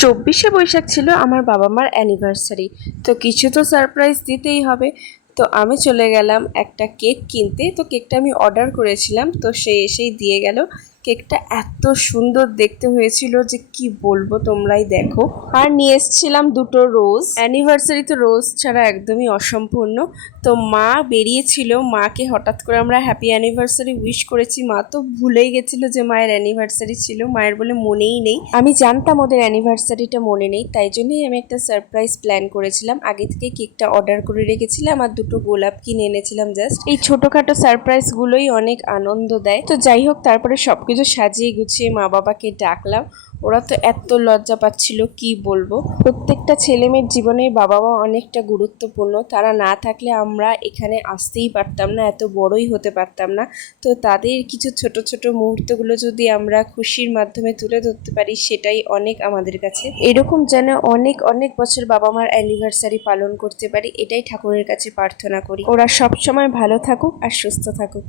24শে বৈশাখ ছিল আমার বাবা মার অ্যানিভার্সারি। তো কিছু তো সারপ্রাইজ দিতেই হবে। তো আমি চলে গেলাম একটা কেক কিনতে। তো কেকটা আমি অর্ডার করেছিলাম, তো সে এসেই দিয়ে গেল। কেকটা এত সুন্দর দেখতে হয়েছিল যে কি বলবো, তোমরাই দেখো। আর নিয়ে এসেছিলাম দুটো রোজ। অ্যানিভার্সারি তো রোজ ছাড়া একদমই অসম্পূর্ণ। তো মা বেরিয়েছিল, মাকে হঠাৎ করে আমরা হ্যাপি অ্যানিভার্সারি উইশ করেছি। মা তো ভুলেই গেছিল যে মায়ের অ্যানিভার্সারি ছিল, মায়ের বলে মনেই নেই। আমি জানতাম ওদের অ্যানিভার্সারিটা মনে নেই, তাই জন্যই আমি একটা সারপ্রাইজ প্ল্যান করেছিলাম। আগে থেকে কেকটা অর্ডার করে রেখেছিলাম আর দুটো গোলাপ কিনে এনেছিলাম। জাস্ট এই ছোটখাটো সারপ্রাইজ গুলোই অনেক আনন্দ দেয়। তো যাই হোক, তারপরে সবকিছু সাজিয়ে গুছিয়ে মা বাবাকে ডাকলাম। ওরা তো এত লজ্জা পাচ্ছিল কি বলবো। প্রত্যেকটা ছেলে মেয়ের জীবনে বাবা মা অনেকটা গুরুত্বপূর্ণ। তারা না থাকলে আমরা এখানে আসতেই পারতাম না, এত বড়ই হতে পারতাম না। তো তাদের কিছু ছোট ছোট মুহূর্তগুলো যদি আমরা খুশির মাধ্যমে তুলে ধরতে পারি, সেটাই অনেক আমাদের কাছে। এরকম যেন অনেক অনেক বছর বাবা মার অ্যানিভার্সারি পালন করতে পারি, এটাই ঠাকুরের কাছে প্রার্থনা করি। ওরা সব সময় ভালো থাকুক আর সুস্থ থাকুক।